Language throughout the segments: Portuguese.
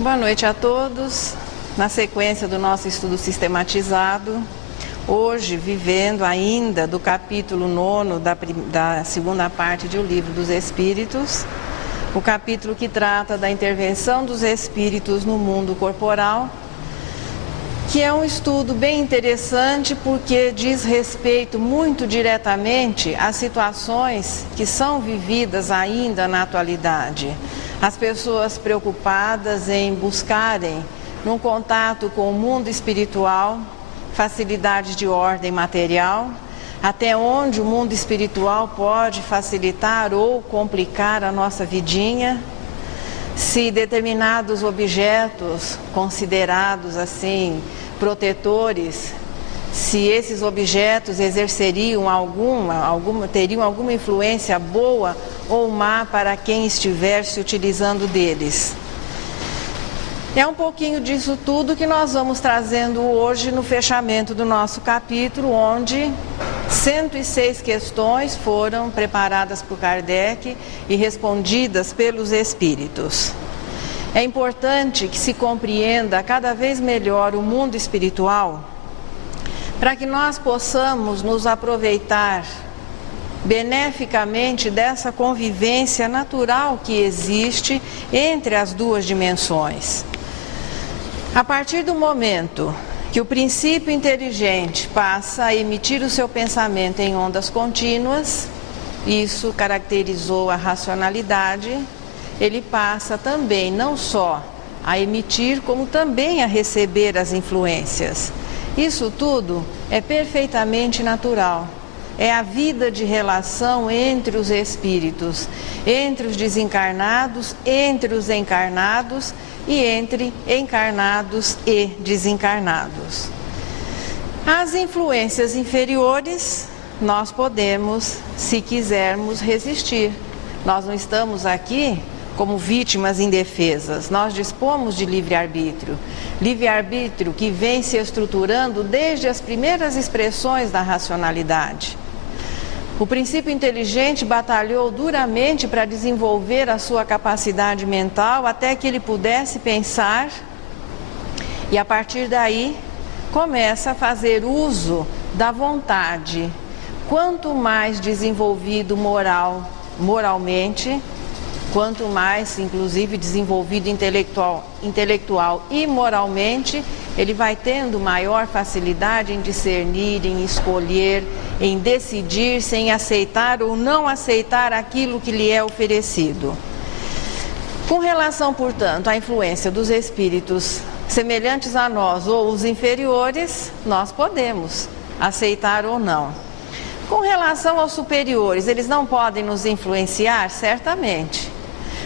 Boa noite a todos. Na sequência do nosso estudo sistematizado, hoje vivendo ainda do capítulo 9 da segunda parte de O Livro dos Espíritos, o capítulo que trata da intervenção dos espíritos no mundo corporal, que é um estudo bem interessante porque diz respeito muito diretamente às situações que são vividas ainda na atualidade. As pessoas preocupadas em buscarem, num contato com o mundo espiritual, facilidades de ordem material, até onde o mundo espiritual pode facilitar ou complicar a nossa vidinha, se determinados objetos considerados assim protetores, se esses objetos exerceriam teriam alguma influência boa ou má para quem estiver se utilizando deles. É um pouquinho disso tudo que nós vamos trazendo hoje no fechamento do nosso capítulo, onde 106 questões foram preparadas por Kardec e respondidas pelos espíritos. É importante que se compreenda cada vez melhor o mundo espiritual, para que nós possamos nos aproveitar beneficamente dessa convivência natural que existe entre as duas dimensões. A partir do momento que o princípio inteligente passa a emitir o seu pensamento em ondas contínuas, isso caracterizou a racionalidade, ele passa também não só a emitir, como também a receber as influências. Isso tudo é perfeitamente natural. É a vida de relação entre os espíritos, entre os desencarnados, entre os encarnados e entre encarnados e desencarnados. As influências inferiores, nós podemos, se quisermos, resistir. Nós não estamos aqui como vítimas indefesas, nós dispomos de livre-arbítrio. Livre-arbítrio que vem se estruturando desde as primeiras expressões da racionalidade. O princípio inteligente batalhou duramente para desenvolver a sua capacidade mental até que ele pudesse pensar e a partir daí começa a fazer uso da vontade. Quanto mais desenvolvido moralmente, quanto mais inclusive desenvolvido intelectual e moralmente, ele vai tendo maior facilidade em discernir, em escolher, em decidir-se, em aceitar ou não aceitar aquilo que lhe é oferecido. Com relação, portanto, à influência dos espíritos semelhantes a nós ou os inferiores, nós podemos aceitar ou não. Com relação aos superiores, eles não podem nos influenciar? Certamente,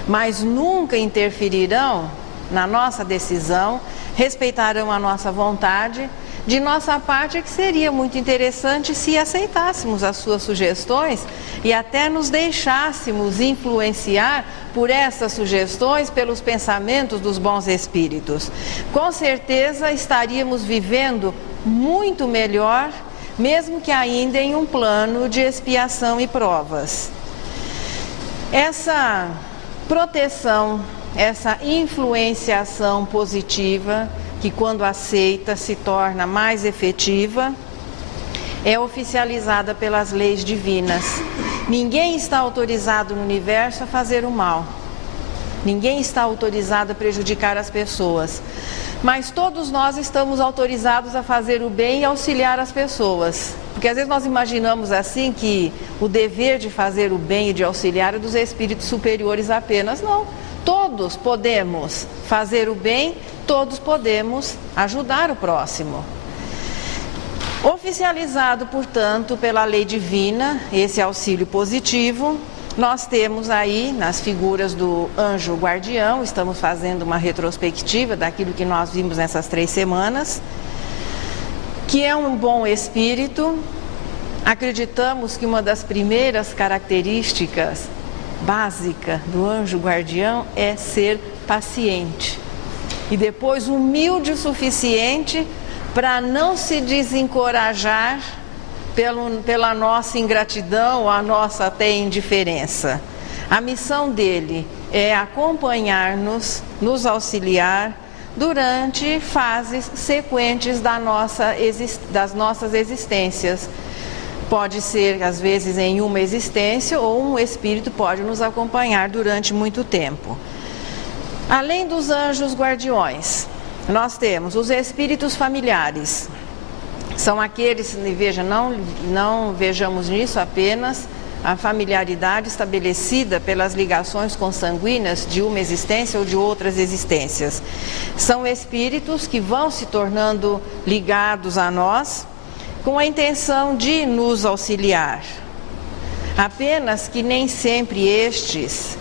mas nunca interferirão na nossa decisão, respeitarão a nossa vontade. De nossa parte, é que seria muito interessante se aceitássemos as suas sugestões e até nos deixássemos influenciar por essas sugestões, pelos pensamentos dos bons espíritos. Com certeza estaríamos vivendo muito melhor, mesmo que ainda em um plano de expiação e provas. Essa proteção, essa influenciação positiva, que quando aceita se torna mais efetiva, é oficializada pelas leis divinas. Ninguém está autorizado no universo a fazer o mal. Ninguém está autorizado a prejudicar as pessoas. Mas todos nós estamos autorizados a fazer o bem e auxiliar as pessoas. Porque às vezes nós imaginamos assim que o dever de fazer o bem e de auxiliar é dos espíritos superiores apenas. Não. Todos podemos fazer o bem, todos podemos ajudar o próximo. Oficializado, portanto, pela lei divina, esse auxílio positivo, nós temos aí nas figuras do anjo guardião, estamos fazendo uma retrospectiva daquilo que nós vimos nessas 3 semanas, que é um bom espírito. Acreditamos que uma das primeiras características básica do anjo guardião é ser paciente e depois humilde o suficiente para não se desencorajar pela nossa ingratidão ou a nossa até indiferença. A missão dele é acompanhar-nos, nos auxiliar durante fases sequentes das nossas existências. Pode ser, às vezes, em uma existência, ou um espírito pode nos acompanhar durante muito tempo. Além dos anjos guardiões, nós temos os espíritos familiares. São aqueles, veja, não vejamos nisso apenas a familiaridade estabelecida pelas ligações consanguíneas de uma existência ou de outras existências. São espíritos que vão se tornando ligados a nós com a intenção de nos auxiliar. Apenas que nem sempre estes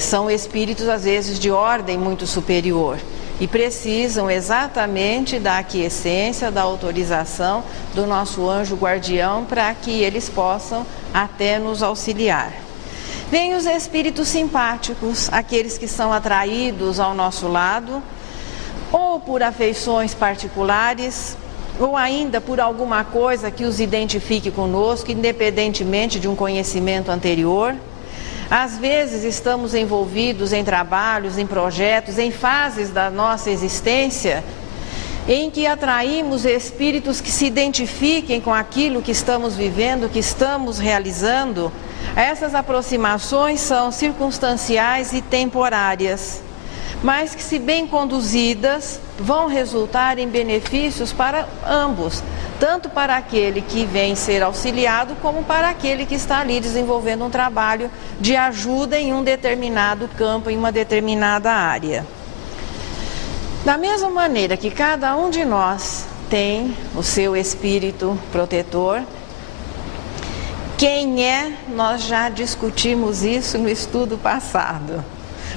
são espíritos, às vezes, de ordem muito superior e precisam exatamente da aquiescência, da autorização do nosso anjo guardião para que eles possam até nos auxiliar. Vêm os espíritos simpáticos, aqueles que são atraídos ao nosso lado, ou por afeições particulares, ou ainda por alguma coisa que os identifique conosco, independentemente de um conhecimento anterior. Às vezes estamos envolvidos em trabalhos, em projetos, em fases da nossa existência, em que atraímos espíritos que se identifiquem com aquilo que estamos vivendo, que estamos realizando. Essas aproximações são circunstanciais e temporárias, mas que, se bem conduzidas, vão resultar em benefícios para ambos, tanto para aquele que vem ser auxiliado, como para aquele que está ali desenvolvendo um trabalho de ajuda em um determinado campo, em uma determinada área. Da mesma maneira que cada um de nós tem o seu espírito protetor, quem é, nós já discutimos isso no estudo passado.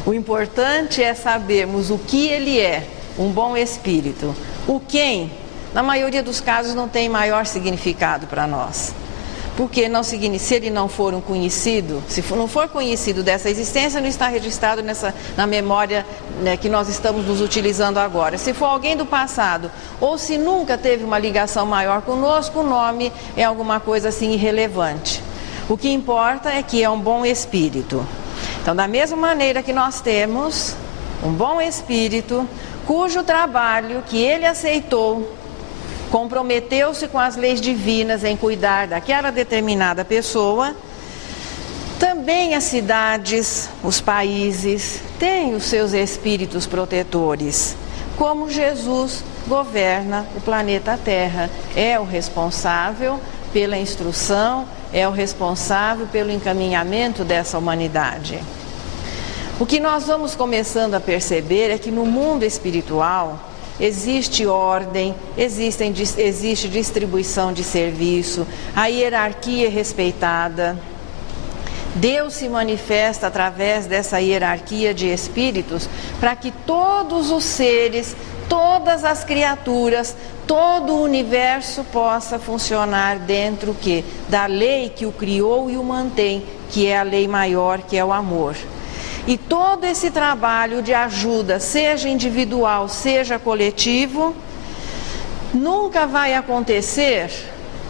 O importante é sabermos o que ele é, um bom espírito. O quem, na maioria dos casos, não tem maior significado para nós. Porque se ele não for um conhecido, se não for conhecido dessa existência, não está registrado na memória, né, que nós estamos nos utilizando agora. Se for alguém do passado, ou se nunca teve uma ligação maior conosco, o nome é alguma coisa assim irrelevante. O que importa é que é um bom espírito. Então, da mesma maneira que nós temos um bom espírito, cujo trabalho que ele aceitou, comprometeu-se com as leis divinas em cuidar daquela determinada pessoa, também as cidades, os países, têm os seus espíritos protetores. Como Jesus governa o planeta Terra, é o responsável pela instrução, é o responsável pelo encaminhamento dessa humanidade. O que nós vamos começando a perceber é que no mundo espiritual existe ordem, existe distribuição de serviço, a hierarquia é respeitada. Deus se manifesta através dessa hierarquia de espíritos para que todos os seres, todas as criaturas, todo o universo possa funcionar dentro da lei que o criou e o mantém, que é a lei maior, que é o amor. E todo esse trabalho de ajuda, seja individual, seja coletivo, nunca vai acontecer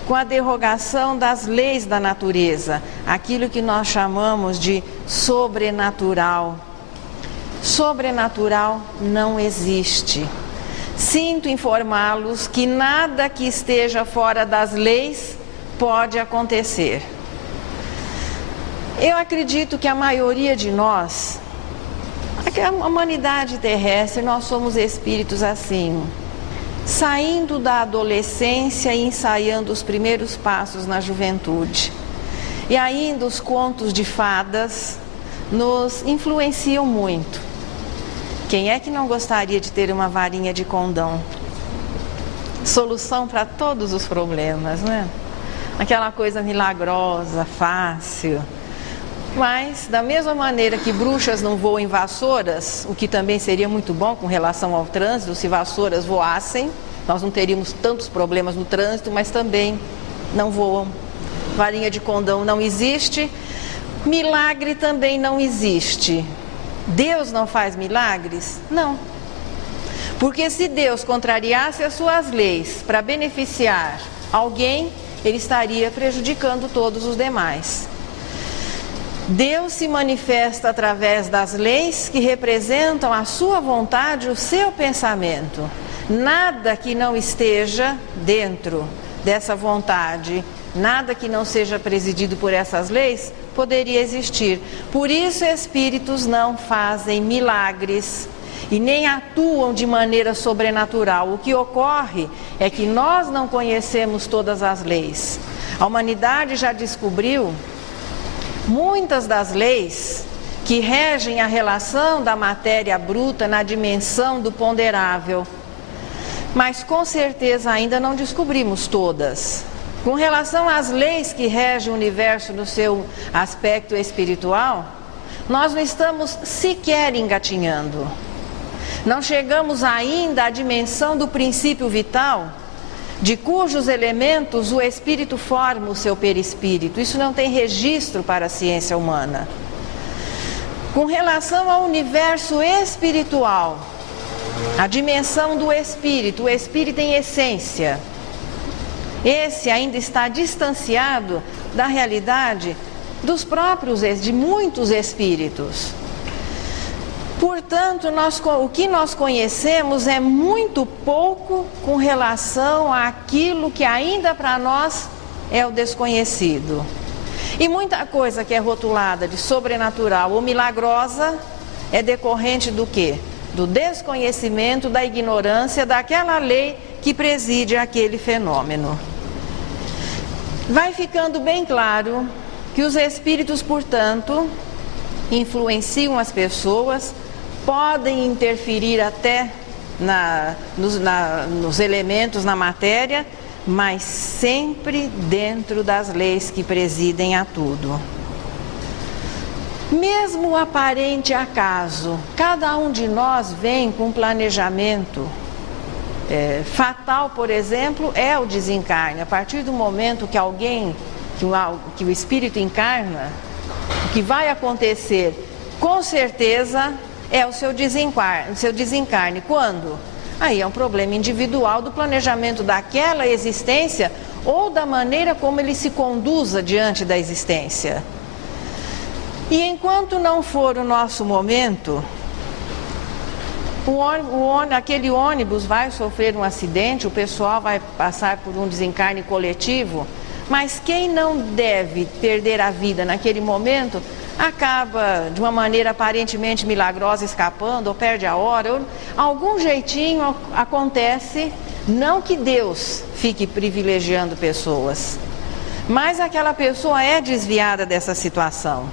com a derrogação das leis da natureza, aquilo que nós chamamos de sobrenatural. Sobrenatural não existe. Sinto informá-los que nada que esteja fora das leis pode acontecer. Eu acredito que a maioria de nós, a humanidade terrestre, nós somos espíritos assim, saindo da adolescência e ensaiando os primeiros passos na juventude. E ainda os contos de fadas nos influenciam muito. Quem é que não gostaria de ter uma varinha de condão? Solução para todos os problemas, né? Aquela coisa milagrosa, fácil. Mas, da mesma maneira que bruxas não voam em vassouras, o que também seria muito bom com relação ao trânsito, se vassouras voassem, nós não teríamos tantos problemas no trânsito, mas também não voam. Varinha de condão não existe, milagre também não existe. Deus não faz milagres? Não. Porque se Deus contrariasse as suas leis para beneficiar alguém, ele estaria prejudicando todos os demais. Deus se manifesta através das leis que representam a sua vontade, o seu pensamento. Nada que não esteja dentro dessa vontade, nada que não seja presidido por essas leis, poderia existir. Por isso, espíritos não fazem milagres e nem atuam de maneira sobrenatural. O que ocorre é que nós não conhecemos todas as leis. A humanidade já descobriu muitas das leis que regem a relação da matéria bruta na dimensão do ponderável, mas com certeza ainda não descobrimos todas. Com relação às leis que regem o universo no seu aspecto espiritual, nós não estamos sequer engatinhando. Não chegamos ainda à dimensão do princípio vital, de cujos elementos o espírito forma o seu perispírito. Isso não tem registro para a ciência humana. Com relação ao universo espiritual, a dimensão do espírito, o espírito em essência, esse ainda está distanciado da realidade dos próprios, de muitos espíritos. Portanto, o que nós conhecemos é muito pouco com relação àquilo que ainda para nós é o desconhecido. E muita coisa que é rotulada de sobrenatural ou milagrosa é decorrente do quê? Do desconhecimento, da ignorância daquela lei que preside aquele fenômeno. Vai ficando bem claro que os espíritos, portanto, influenciam as pessoas, podem interferir até nos elementos, na matéria, mas sempre dentro das leis que presidem a tudo. Mesmo o aparente acaso, cada um de nós vem com um planejamento fatal, por exemplo, é o desencarne. A partir do momento que que o espírito encarna, o que vai acontecer, com certeza, é o seu desencarne. Quando? Aí é um problema individual do planejamento daquela existência ou da maneira como ele se conduza diante da existência. E enquanto não for o nosso momento, aquele ônibus vai sofrer um acidente, o pessoal vai passar por um desencarne coletivo, mas quem não deve perder a vida naquele momento acaba de uma maneira aparentemente milagrosa escapando, ou perde a hora, ou algum jeitinho acontece, não que Deus fique privilegiando pessoas, mas aquela pessoa é desviada dessa situação.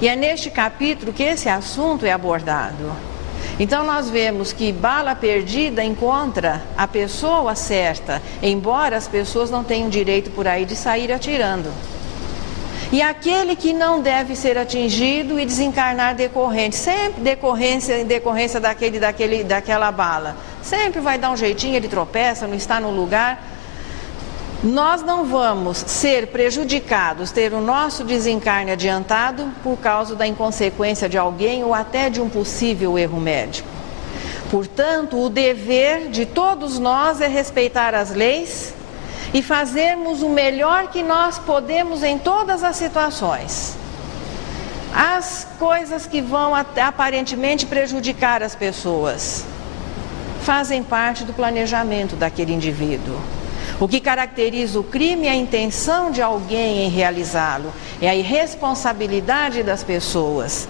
E é neste capítulo que esse assunto é abordado. Então nós vemos que bala perdida encontra a pessoa certa, embora as pessoas não tenham direito por aí de sair atirando. E aquele que não deve ser atingido e desencarnar decorrente, sempre em decorrência daquela bala. Sempre vai dar um jeitinho, ele tropeça, não está no lugar. Nós não vamos ser prejudicados, ter o nosso desencarne adiantado por causa da inconsequência de alguém ou até de um possível erro médico. Portanto, o dever de todos nós é respeitar as leis e fazermos o melhor que nós podemos em todas as situações. As coisas que vão aparentemente prejudicar as pessoas fazem parte do planejamento daquele indivíduo. O que caracteriza o crime é a intenção de alguém em realizá-lo, é a irresponsabilidade das pessoas.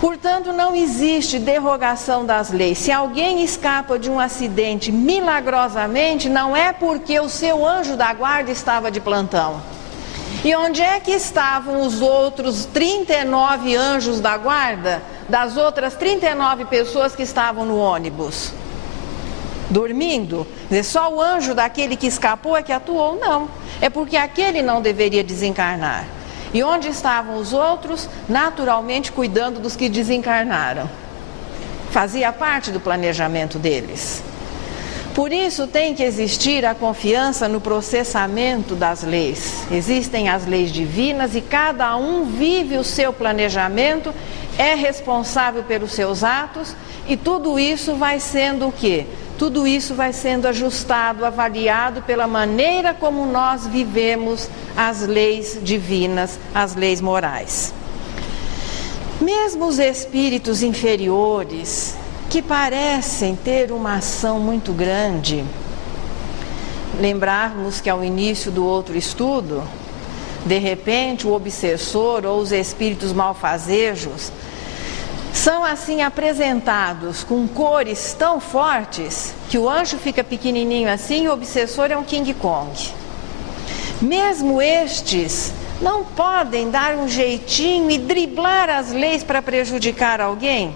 Portanto, não existe derrogação das leis. Se alguém escapa de um acidente milagrosamente, não é porque o seu anjo da guarda estava de plantão. E onde é que estavam os outros 39 anjos da guarda, das outras 39 pessoas que estavam no ônibus? Dormindo? Só o anjo daquele que escapou é que atuou? Não. É porque aquele não deveria desencarnar. E onde estavam os outros? Naturalmente cuidando dos que desencarnaram. Fazia parte do planejamento deles. Por isso tem que existir a confiança no processamento das leis. Existem as leis divinas e cada um vive o seu planejamento, é responsável pelos seus atos e tudo isso vai sendo o quê? tudo isso vai sendo ajustado, avaliado pela maneira como nós vivemos as leis divinas, as leis morais. Mesmo os espíritos inferiores, que parecem ter uma ação muito grande, lembrarmos que ao início do outro estudo, de repente o obsessor ou os espíritos malfazejos são assim apresentados com cores tão fortes que o anjo fica pequenininho assim e o obsessor é um King Kong. Mesmo estes não podem dar um jeitinho e driblar as leis para prejudicar alguém?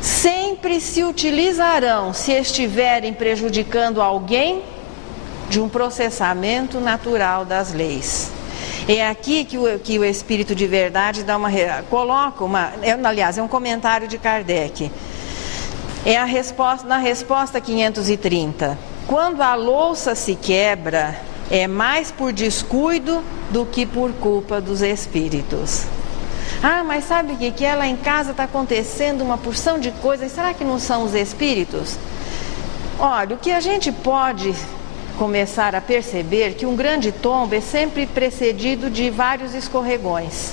Sempre se utilizarão, se estiverem prejudicando alguém, de um processamento natural das leis. É aqui que o Espírito de Verdade coloca é um comentário de Kardec. É na resposta 530. Quando a louça se quebra, é mais por descuido do que por culpa dos espíritos. Ah, mas sabe o que é? Lá em casa está acontecendo uma porção de coisas. Será que não são os espíritos? Olha, o que a gente pode começar a perceber que um grande tombo é sempre precedido de vários escorregões.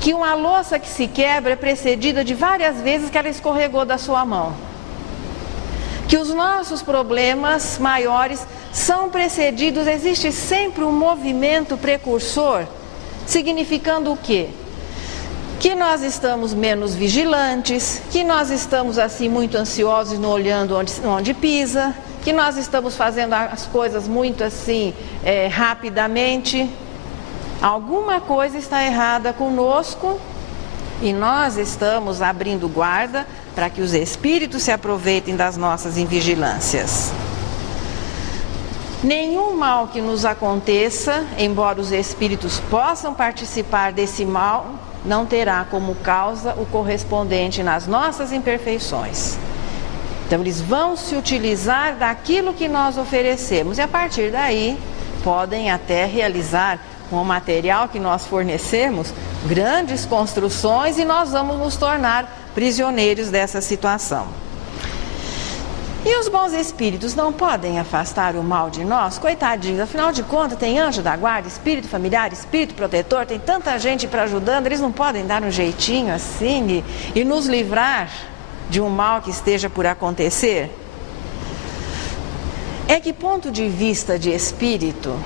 Que uma louça que se quebra é precedida de várias vezes que ela escorregou da sua mão. Que os nossos problemas maiores são precedidos, existe sempre um movimento precursor, significando o quê? Que nós estamos menos vigilantes, que nós estamos assim muito ansiosos no olhando onde pisa, que nós estamos fazendo as coisas muito assim rapidamente. Alguma coisa está errada conosco e nós estamos abrindo guarda para que os espíritos se aproveitem das nossas invigilâncias. Nenhum mal que nos aconteça, embora os espíritos possam participar desse mal, não terá como causa o correspondente nas nossas imperfeições. Então eles vão se utilizar daquilo que nós oferecemos e a partir daí podem até realizar com o material que nós fornecemos grandes construções e nós vamos nos tornar prisioneiros dessa situação. E os bons espíritos não podem afastar o mal de nós? Coitadinhos, afinal de contas tem anjo da guarda, espírito familiar, espírito protetor, tem tanta gente para ajudando, eles não podem dar um jeitinho assim e nos livrar de um mal que esteja por acontecer? É que ponto de vista de espírito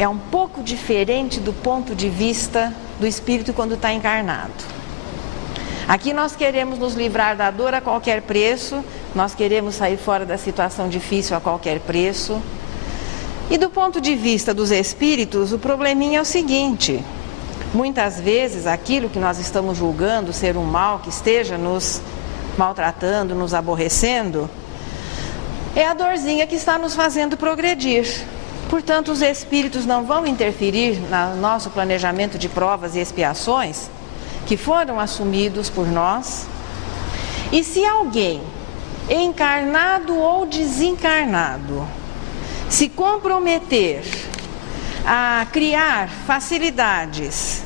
é um pouco diferente do ponto de vista do espírito quando está encarnado. Aqui nós queremos nos livrar da dor a qualquer preço, nós queremos sair fora da situação difícil a qualquer preço. E do ponto de vista dos espíritos, o probleminha é o seguinte: muitas vezes aquilo que nós estamos julgando ser um mal que esteja nos maltratando, nos aborrecendo, é a dorzinha que está nos fazendo progredir. Portanto, os espíritos não vão interferir no nosso planejamento de provas e expiações que foram assumidos por nós. E se alguém, encarnado ou desencarnado, se comprometer a criar facilidades,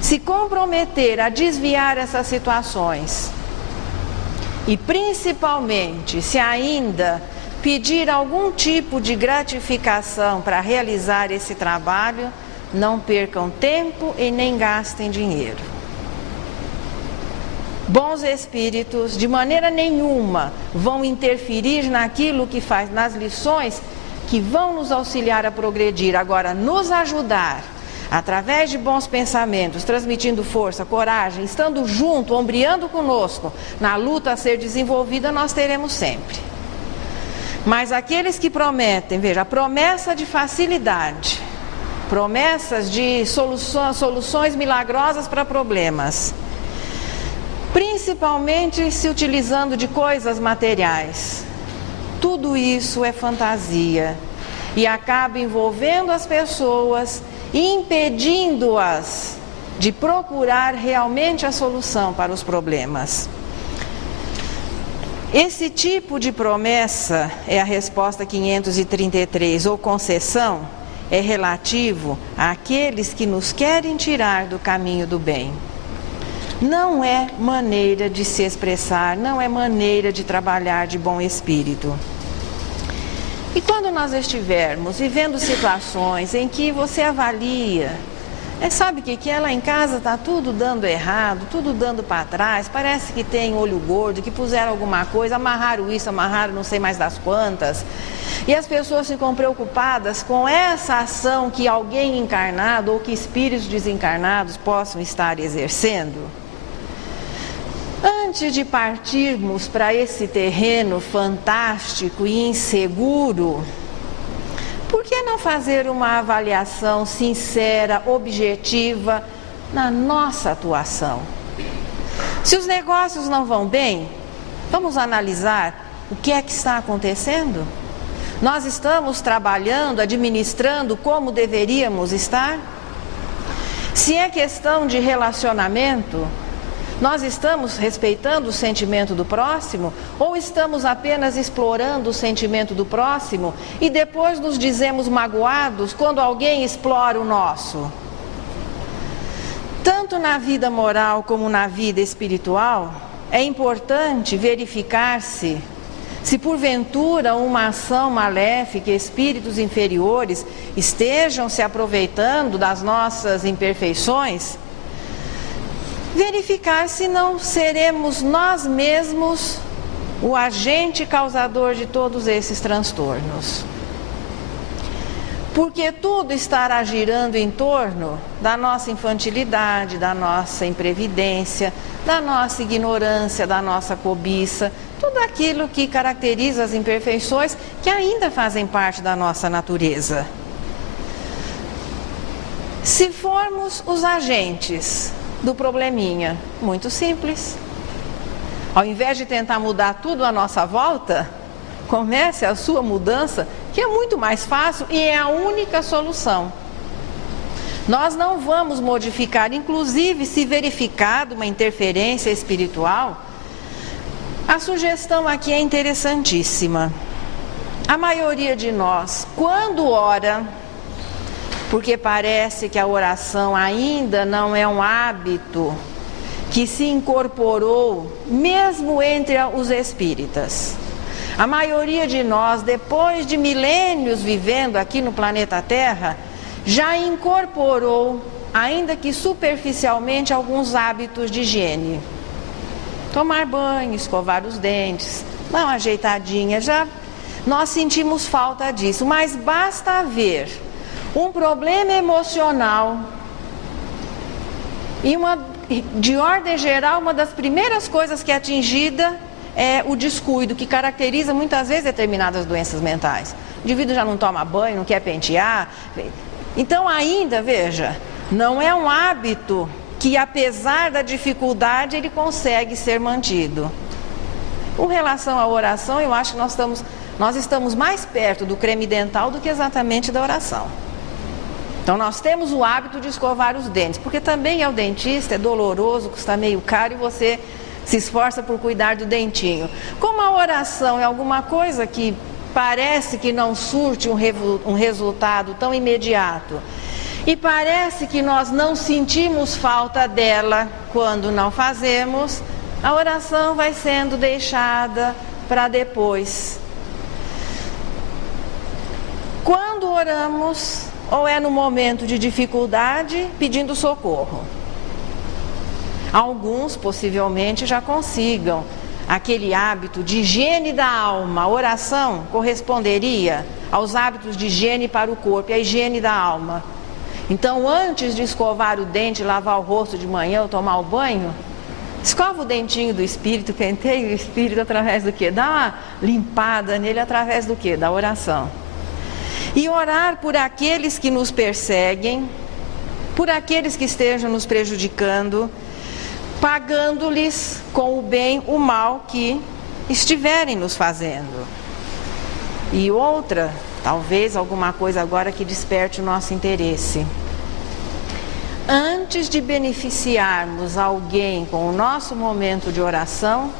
se comprometer a desviar essas situações, e principalmente se ainda pedir algum tipo de gratificação para realizar esse trabalho, não percam tempo e nem gastem dinheiro. Bons espíritos, de maneira nenhuma, vão interferir naquilo que faz, nas lições que vão nos auxiliar a progredir. Agora, nos ajudar, através de bons pensamentos, transmitindo força, coragem, estando junto, ombreando conosco, na luta a ser desenvolvida, nós teremos sempre. Mas aqueles que prometem, veja, a promessa de facilidade, promessas de soluções milagrosas para problemas, principalmente se utilizando de coisas materiais, tudo isso é fantasia e acaba envolvendo as pessoas e impedindo-as de procurar realmente a solução para os problemas. Esse tipo de promessa é a resposta 533, ou concessão, é relativo àqueles que nos querem tirar do caminho do bem. não é maneira de se expressar, não é maneira de trabalhar de bom espírito. E quando nós estivermos vivendo situações em que você avalia, sabe que é lá em casa está tudo dando errado, tudo dando para trás, parece que tem olho gordo, que puseram alguma coisa, amarraram isso, amarraram não sei mais das quantas, e as pessoas ficam preocupadas com essa ação que alguém encarnado ou que espíritos desencarnados possam estar exercendo. Antes de partirmos para esse terreno fantástico e inseguro, por que não fazer uma avaliação sincera, objetiva na nossa atuação? Se os negócios não vão bem, vamos analisar o que é que está acontecendo? Nós estamos trabalhando, administrando como deveríamos estar? Se é questão de relacionamento, nós estamos respeitando o sentimento do próximo ou estamos apenas explorando o sentimento do próximo e depois nos dizemos magoados quando alguém explora o nosso? Tanto na vida moral como na vida espiritual, é importante verificar-se se porventura uma ação maléfica, espíritos inferiores estejam se aproveitando das nossas imperfeições, verificar se não seremos nós mesmos o agente causador de todos esses transtornos. Porque tudo estará girando em torno da nossa infantilidade, da nossa imprevidência, da nossa ignorância, da nossa cobiça, tudo aquilo que caracteriza as imperfeições que ainda fazem parte da nossa natureza. Se formos os agentes do probleminha, muito simples. Ao invés de tentar mudar tudo à nossa volta, comece a sua mudança, que é muito mais fácil e é a única solução. Nós não vamos modificar, inclusive se verificado uma interferência espiritual, a sugestão aqui é interessantíssima. A maioria de nós, quando ora, porque parece que a oração ainda não é um hábito que se incorporou mesmo entre os espíritas. A maioria de nós, depois de milênios vivendo aqui no planeta Terra, já incorporou, ainda que superficialmente, alguns hábitos de higiene. Tomar banho, escovar os dentes, dar uma ajeitadinha, nós sentimos falta disso, mas basta haver um problema emocional e de ordem geral, uma das primeiras coisas que é atingida é o descuido, que caracteriza muitas vezes determinadas doenças mentais. O indivíduo já não toma banho, não quer pentear. Então ainda, veja, não é um hábito que apesar da dificuldade ele consegue ser mantido. Com relação à oração, eu acho que nós estamos mais perto do creme dental do que exatamente da oração. Então nós temos o hábito de escovar os dentes, porque também o dentista, é doloroso, custa meio caro e você se esforça por cuidar do dentinho. Como a oração é alguma coisa que parece que não surte um resultado tão imediato, e parece que nós não sentimos falta dela quando não fazemos, a oração vai sendo deixada para depois. Quando oramos, ou é no momento de dificuldade, pedindo socorro. Alguns possivelmente já consigam aquele hábito de higiene da alma. A oração corresponderia aos hábitos de higiene para o corpo, e a higiene da alma. Então, antes de escovar o dente, lavar o rosto de manhã ou tomar o banho, escova o dentinho do espírito, penteia o espírito através do quê? Dá uma limpada nele através do quê? Da oração. E orar por aqueles que nos perseguem, por aqueles que estejam nos prejudicando, pagando-lhes com o bem o mal que estiverem nos fazendo. E outra, talvez alguma coisa agora que desperte o nosso interesse. Antes de beneficiarmos alguém com o nosso momento de oração,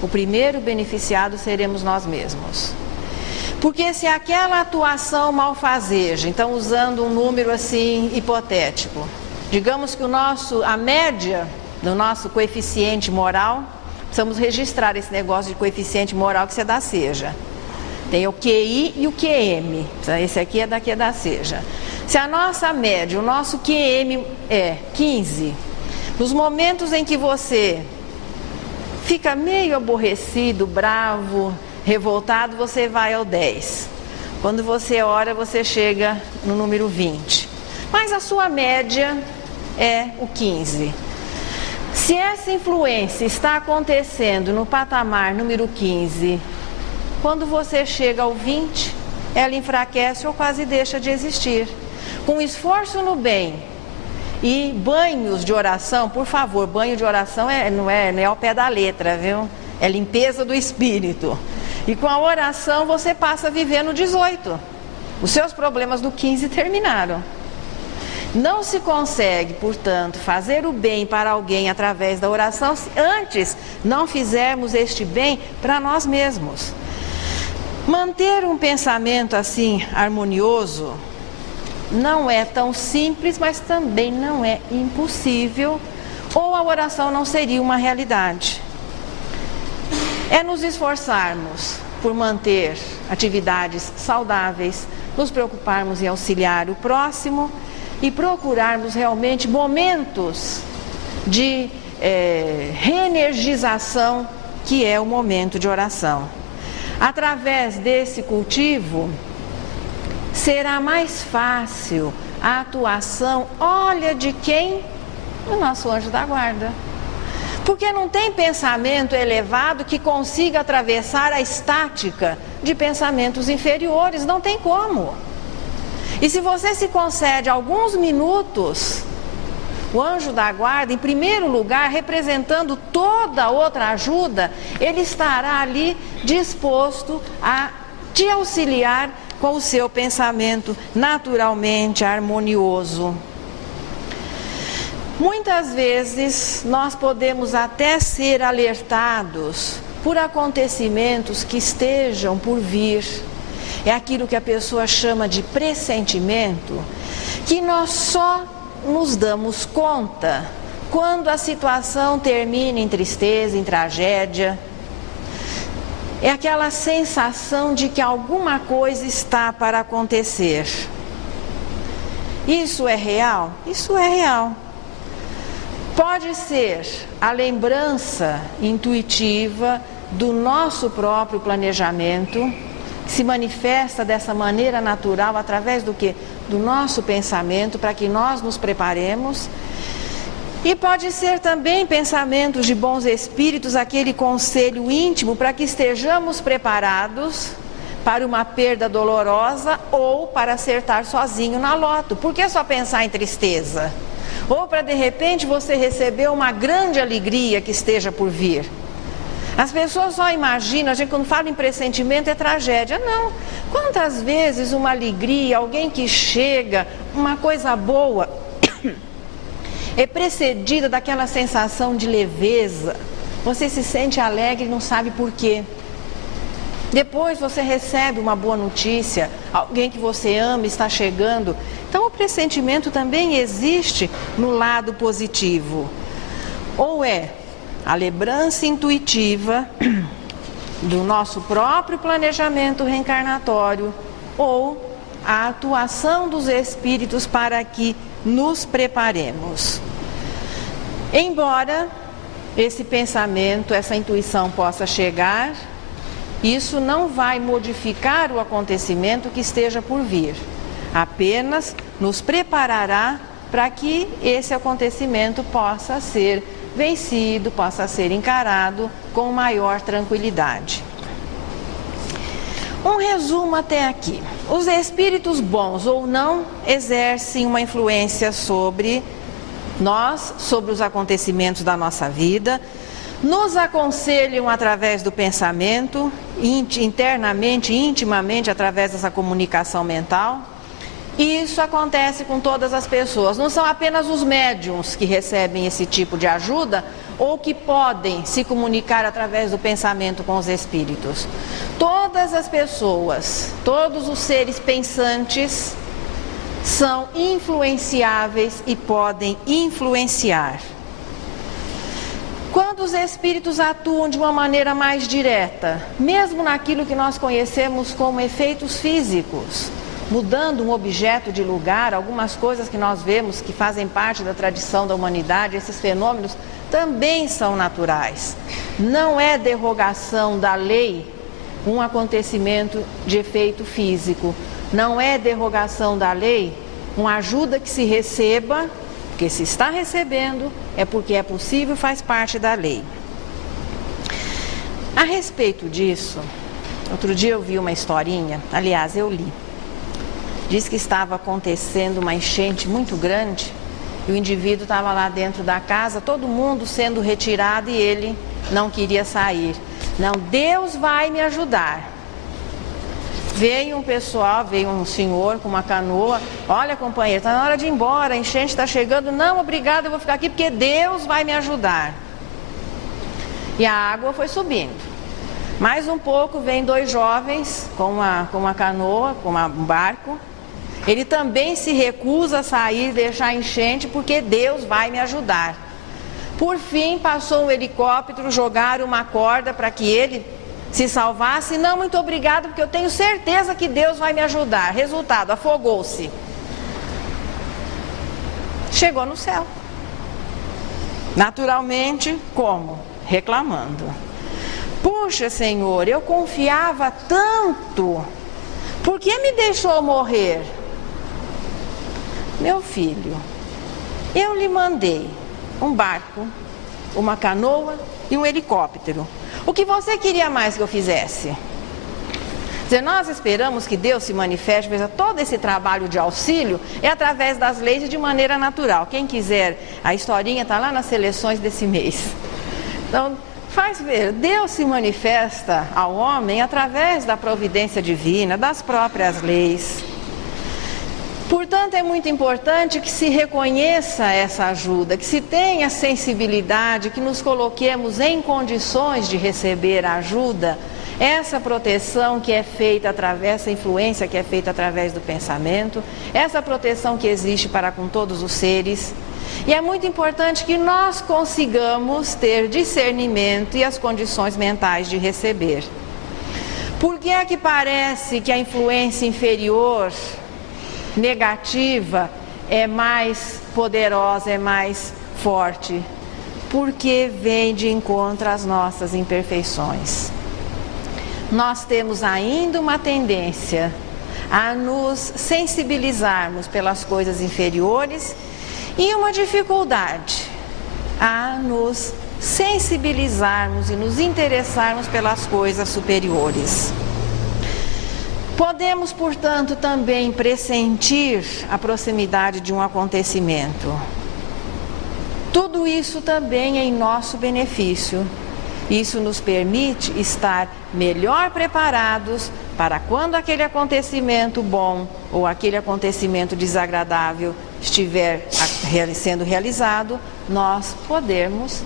o primeiro beneficiado seremos nós mesmos. Porque se aquela atuação malfazeja, então usando um número assim hipotético, digamos que a média do nosso coeficiente moral, precisamos registrar esse negócio de coeficiente moral que você dá seja. Tem o QI e o QM. Esse aqui é daqui da seja. Se a nossa média, o nosso QM é 15, nos momentos em que você fica meio aborrecido, bravo, revoltado, você vai ao 10. Quando você ora, você chega no número 20. Mas a sua média é o 15. Se essa influência está acontecendo no patamar número 15, quando você chega ao 20, ela enfraquece ou quase deixa de existir. Com esforço no bem e banhos de oração, por favor, banho de oração não é ao pé da letra, viu? É limpeza do espírito. E com a oração você passa a viver no 18. Os seus problemas do 15 terminaram. Não se consegue, portanto, fazer o bem para alguém através da oração se antes não fizermos este bem para nós mesmos. Manter um pensamento assim harmonioso não é tão simples, mas também não é impossível, ou a oração não seria uma realidade. É nos esforçarmos por manter atividades saudáveis, nos preocuparmos em auxiliar o próximo e procurarmos realmente momentos de reenergização, que é o momento de oração. Através desse cultivo, será mais fácil a atuação, olha de quem? O nosso anjo da guarda. Porque não tem pensamento elevado que consiga atravessar a estática de pensamentos inferiores, não tem como. E se você se concede alguns minutos, o anjo da guarda, em primeiro lugar, representando toda a outra ajuda, ele estará ali disposto a te auxiliar com o seu pensamento naturalmente harmonioso. Muitas vezes nós podemos até ser alertados por acontecimentos que estejam por vir. É aquilo que a pessoa chama de pressentimento, que nós só nos damos conta quando a situação termina em tristeza, em tragédia. É aquela sensação de que alguma coisa está para acontecer. Isso é real? Isso é real. Pode ser a lembrança intuitiva do nosso próprio planejamento, que se manifesta dessa maneira natural através do quê? Do nosso pensamento, para que nós nos preparemos. E pode ser também pensamentos de bons espíritos, aquele conselho íntimo para que estejamos preparados para uma perda dolorosa ou para acertar sozinho na loto. Por que só pensar em tristeza? Ou para de repente você receber uma grande alegria que esteja por vir. As pessoas só imaginam, a gente quando fala em pressentimento é tragédia. Não. Quantas vezes uma alegria, alguém que chega, uma coisa boa, é precedida daquela sensação de leveza. Você se sente alegre e não sabe por quê. Depois você recebe uma boa notícia, alguém que você ama está chegando. Então o pressentimento também existe no lado positivo. Ou é a lembrança intuitiva do nosso próprio planejamento reencarnatório, ou a atuação dos espíritos para que nos preparemos. Embora esse pensamento, essa intuição possa chegar, isso não vai modificar o acontecimento que esteja por vir. Apenas nos preparará para que esse acontecimento possa ser vencido, possa ser encarado com maior tranquilidade. Um resumo até aqui. Os espíritos bons ou não exercem uma influência sobre nós, sobre os acontecimentos da nossa vida, nos aconselham através do pensamento, internamente, intimamente, através dessa comunicação mental. E isso acontece com todas as pessoas. Não são apenas os médiuns que recebem esse tipo de ajuda ou que podem se comunicar através do pensamento com os espíritos. Todas as pessoas, todos os seres pensantes são influenciáveis e podem influenciar. Quando os espíritos atuam de uma maneira mais direta, mesmo naquilo que nós conhecemos como efeitos físicos, mudando um objeto de lugar, algumas coisas que nós vemos que fazem parte da tradição da humanidade, esses fenômenos também são naturais. Não é derrogação da lei um acontecimento de efeito físico. Não é derrogação da lei uma ajuda que se receba, porque se está recebendo é porque é possível, faz parte da lei. A respeito disso, outro dia eu vi uma historinha, aliás eu li. Diz que estava acontecendo uma enchente muito grande e o indivíduo estava lá dentro da casa, todo mundo sendo retirado e ele não queria sair. Não, Deus vai me ajudar. Veio um senhor com uma canoa. Olha, companheiro, está na hora de ir embora, a enchente está chegando. Não, obrigado, eu vou ficar aqui porque Deus vai me ajudar. E a água foi subindo. Mais um pouco, vem 2 jovens com uma canoa, com um barco. Ele também se recusa a sair, deixar a enchente, porque Deus vai me ajudar. Por fim, passou um helicóptero, jogaram uma corda para que ele se salvasse. Não, muito obrigado, porque eu tenho certeza que Deus vai me ajudar. Resultado, afogou-se. Chegou no céu. Naturalmente, como? Reclamando. Puxa, Senhor, eu confiava tanto. Por que me deixou morrer? Meu filho, eu lhe mandei um barco, uma canoa e um helicóptero. O que você queria mais que eu fizesse? Quer dizer, nós esperamos que Deus se manifeste, veja, todo esse trabalho de auxílio é através das leis e de maneira natural. Quem quiser, a historinha está lá nas seleções desse mês. Então, faz ver, Deus se manifesta ao homem através da providência divina, das próprias leis. Portanto, é muito importante que se reconheça essa ajuda, que se tenha sensibilidade, que nos coloquemos em condições de receber a ajuda, essa proteção que é feita através, essa influência que é feita através do pensamento, essa proteção que existe para com todos os seres. E é muito importante que nós consigamos ter discernimento e as condições mentais de receber. Por que é que parece que a influência inferior, negativa, é mais poderosa, é mais forte? Porque vem de encontro às nossas imperfeições. Nós temos ainda uma tendência a nos sensibilizarmos pelas coisas inferiores e uma dificuldade a nos sensibilizarmos e nos interessarmos pelas coisas superiores. Podemos, portanto, também pressentir a proximidade de um acontecimento. Tudo isso também é em nosso benefício. Isso nos permite estar melhor preparados para quando aquele acontecimento bom ou aquele acontecimento desagradável estiver sendo realizado, nós podermos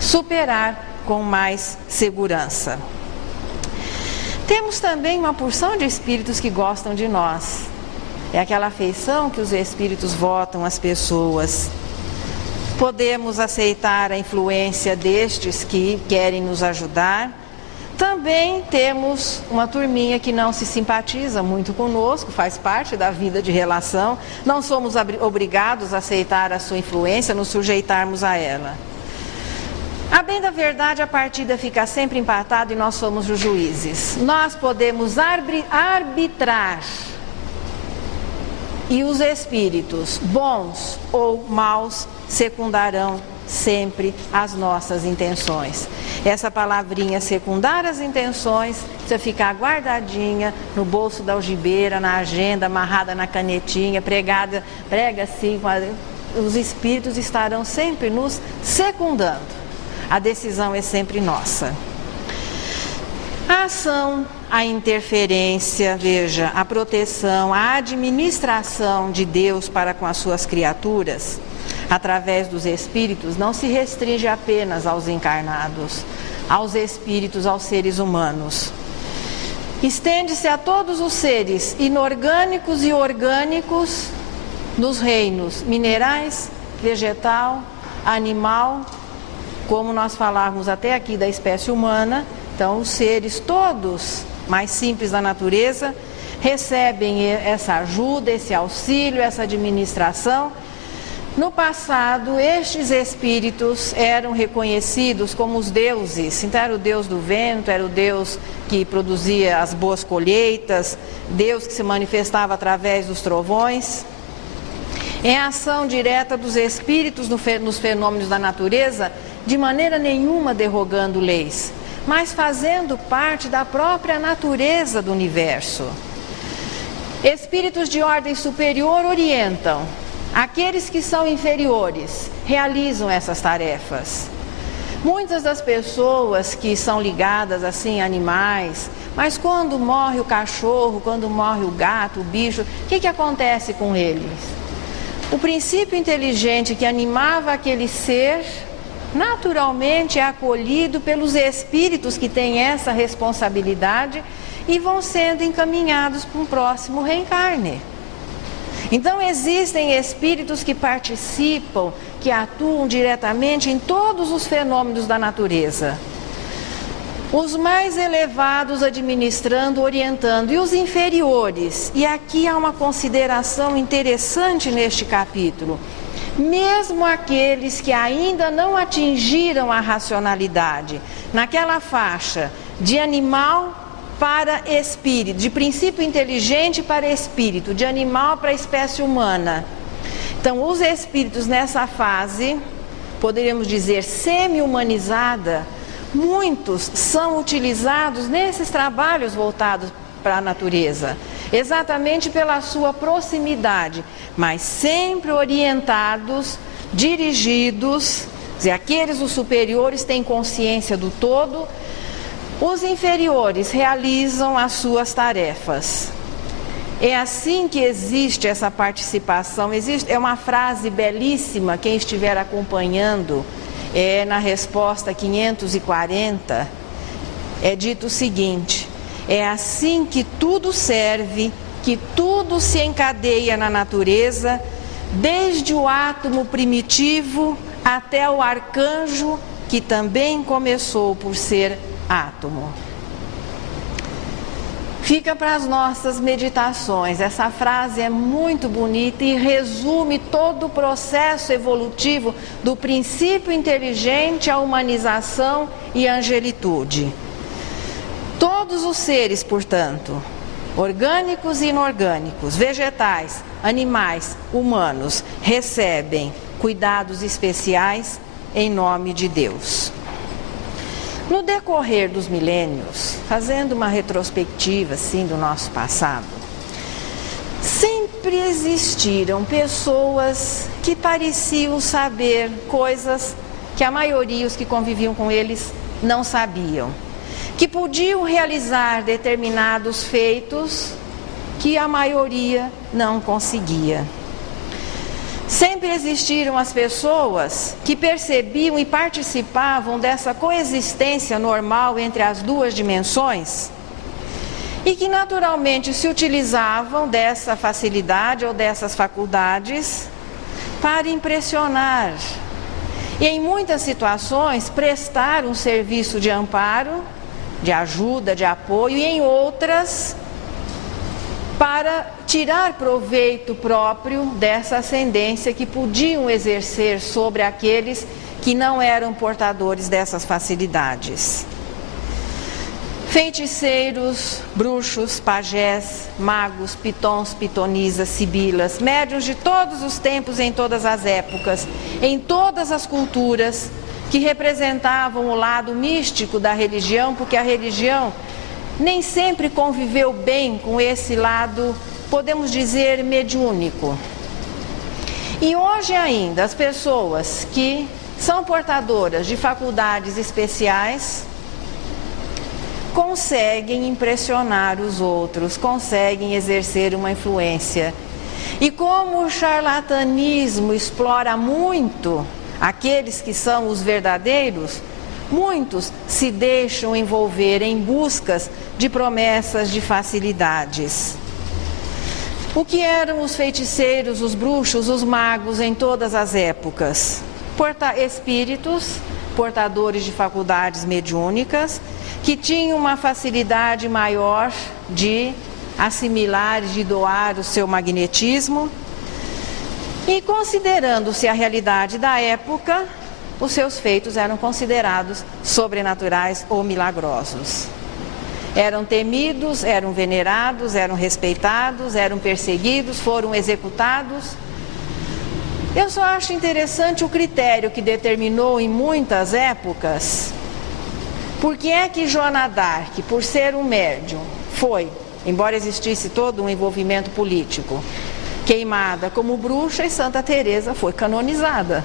superar com mais segurança. Temos também uma porção de espíritos que gostam de nós. É aquela afeição que os espíritos votam às pessoas. Podemos aceitar a influência destes que querem nos ajudar. Também temos uma turminha que não se simpatiza muito conosco, faz parte da vida de relação. Não somos obrigados a aceitar a sua influência, nos sujeitarmos a ela. A bem da verdade, a partida fica sempre empatada e nós somos os juízes. Nós podemos arbitrar. E os espíritos, bons ou maus, secundarão sempre as nossas intenções. Essa palavrinha, secundar as intenções, precisa ficar guardadinha no bolso da algibeira, na agenda, amarrada na canetinha, prega assim, os espíritos estarão sempre nos secundando. A decisão é sempre nossa. A ação, a interferência, veja, a proteção, a administração de Deus para com as suas criaturas, através dos espíritos, não se restringe apenas aos encarnados, aos espíritos, aos seres humanos. Estende-se a todos os seres inorgânicos e orgânicos nos reinos minerais, vegetal, animal como nós falávamos até aqui da espécie humana, então os seres todos mais simples da natureza recebem essa ajuda, esse auxílio, essa administração. No passado, estes espíritos eram reconhecidos como os deuses. Então, era o deus do vento, era o deus que produzia as boas colheitas, Deus que se manifestava através dos trovões. É a ação direta dos espíritos nos fenômenos da natureza, de maneira nenhuma derrogando leis, mas fazendo parte da própria natureza do universo. Espíritos de ordem superior orientam. Aqueles que são inferiores realizam essas tarefas. Muitas das pessoas que são ligadas assim a animais, mas quando morre o cachorro, quando morre o gato, o bicho, o que acontece com eles? O princípio inteligente que animava aquele ser, naturalmente é acolhido pelos espíritos que têm essa responsabilidade e vão sendo encaminhados para um próximo reencarne. Então existem espíritos que participam, que atuam diretamente em todos os fenômenos da natureza. Os mais elevados administrando, orientando, e os inferiores. E aqui há uma consideração interessante neste capítulo. Mesmo aqueles que ainda não atingiram a racionalidade, naquela faixa de animal para espírito, de princípio inteligente para espírito, de animal para espécie humana. Então, os espíritos nessa fase, poderíamos dizer semi-humanizada, muitos são utilizados nesses trabalhos voltados para a natureza, exatamente pela sua proximidade, mas sempre orientados, dirigidos, e aqueles os superiores têm consciência do todo. Os inferiores realizam as suas tarefas. É assim que existe essa participação. É uma frase belíssima, quem estiver acompanhando, na resposta 540, é dito o seguinte: é assim que tudo serve, que tudo se encadeia na natureza, desde o átomo primitivo até o arcanjo, que também começou por ser átomo. Fica para as nossas meditações. Essa frase é muito bonita e resume todo o processo evolutivo do princípio inteligente à humanização e angelitude. Todos os seres, portanto, orgânicos e inorgânicos, vegetais, animais, humanos, recebem cuidados especiais em nome de Deus. No decorrer dos milênios, fazendo uma retrospectiva assim do nosso passado, sempre existiram pessoas que pareciam saber coisas que a maioria, os que conviviam com eles, não sabiam, que podiam realizar determinados feitos que a maioria não conseguia. Sempre existiram as pessoas que percebiam e participavam dessa coexistência normal entre as duas dimensões e que naturalmente se utilizavam dessa facilidade ou dessas faculdades para impressionar e, em muitas situações, prestar um serviço de amparo, de ajuda, de apoio, e em outras para tirar proveito próprio dessa ascendência que podiam exercer sobre aqueles que não eram portadores dessas facilidades. Feiticeiros, bruxos, pajés, magos, pitons, pitonisas, sibilas, médiuns de todos os tempos, em todas as épocas, em todas as culturas, que representavam o lado místico da religião, porque a religião nem sempre conviveu bem com esse lado, podemos dizer, mediúnico. E hoje ainda, as pessoas que são portadoras de faculdades especiais conseguem impressionar os outros, conseguem exercer uma influência. E como o charlatanismo explora muito aqueles que são os verdadeiros, muitos se deixam envolver em buscas de promessas de facilidades. O que eram os feiticeiros, os bruxos, os magos em todas as épocas? Espíritos portadores de faculdades mediúnicas, que tinham uma facilidade maior de assimilar, de doar o seu magnetismo. E considerando-se a realidade da época, os seus feitos eram considerados sobrenaturais ou milagrosos. Eram temidos, eram venerados, eram respeitados, eram perseguidos, foram executados. Eu só acho interessante o critério que determinou em muitas épocas. Por que é que Joana d'Arc, por ser um médium, foi, embora existisse todo um envolvimento político, queimada como bruxa, e Santa Teresa foi canonizada?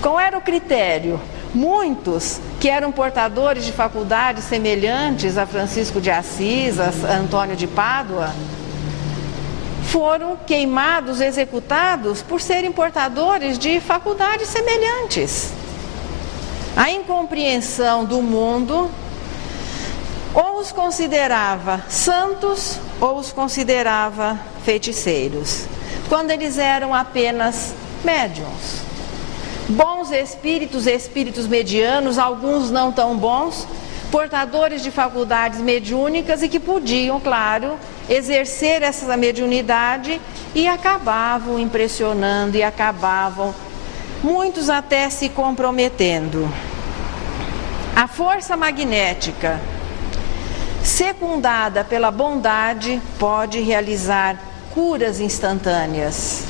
Qual era o critério? Muitos que eram portadores de faculdades semelhantes a Francisco de Assis, a Antônio de Pádua, foram queimados, executados por serem portadores de faculdades semelhantes. A incompreensão do mundo ou os considerava santos ou os considerava feiticeiros, quando eles eram apenas médiuns. Bons espíritos, espíritos medianos, alguns não tão bons, portadores de faculdades mediúnicas e que podiam, claro, exercer essa mediunidade e acabavam impressionando e acabavam, muitos até se comprometendo. A força magnética, secundada pela bondade, pode realizar curas instantâneas.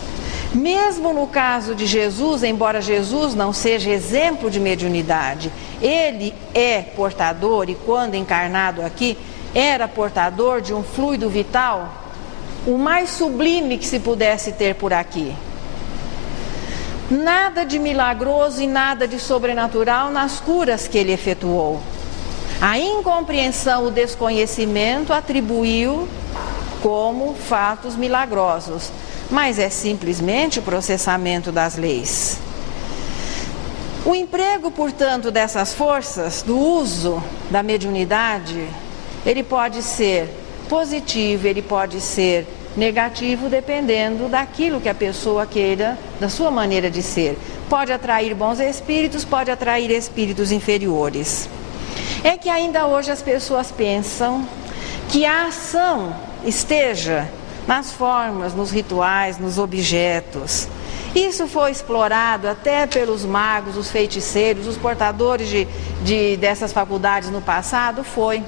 Mesmo no caso de Jesus, embora Jesus não seja exemplo de mediunidade, ele é portador, e quando encarnado aqui, era portador de um fluido vital, o mais sublime que se pudesse ter por aqui. Nada de milagroso e nada de sobrenatural nas curas que ele efetuou. A incompreensão, o desconhecimento atribuiu como fatos milagrosos, mas é simplesmente o processamento das leis. O emprego, portanto, dessas forças, do uso da mediunidade, ele pode ser positivo, ele pode ser negativo, dependendo daquilo que a pessoa queira, da sua maneira de ser. Pode atrair bons espíritos, pode atrair espíritos inferiores. É que ainda hoje as pessoas pensam que a ação esteja nas formas, nos rituais, nos objetos. Isso foi explorado até pelos magos, os feiticeiros, os portadores dessas faculdades no passado, foi.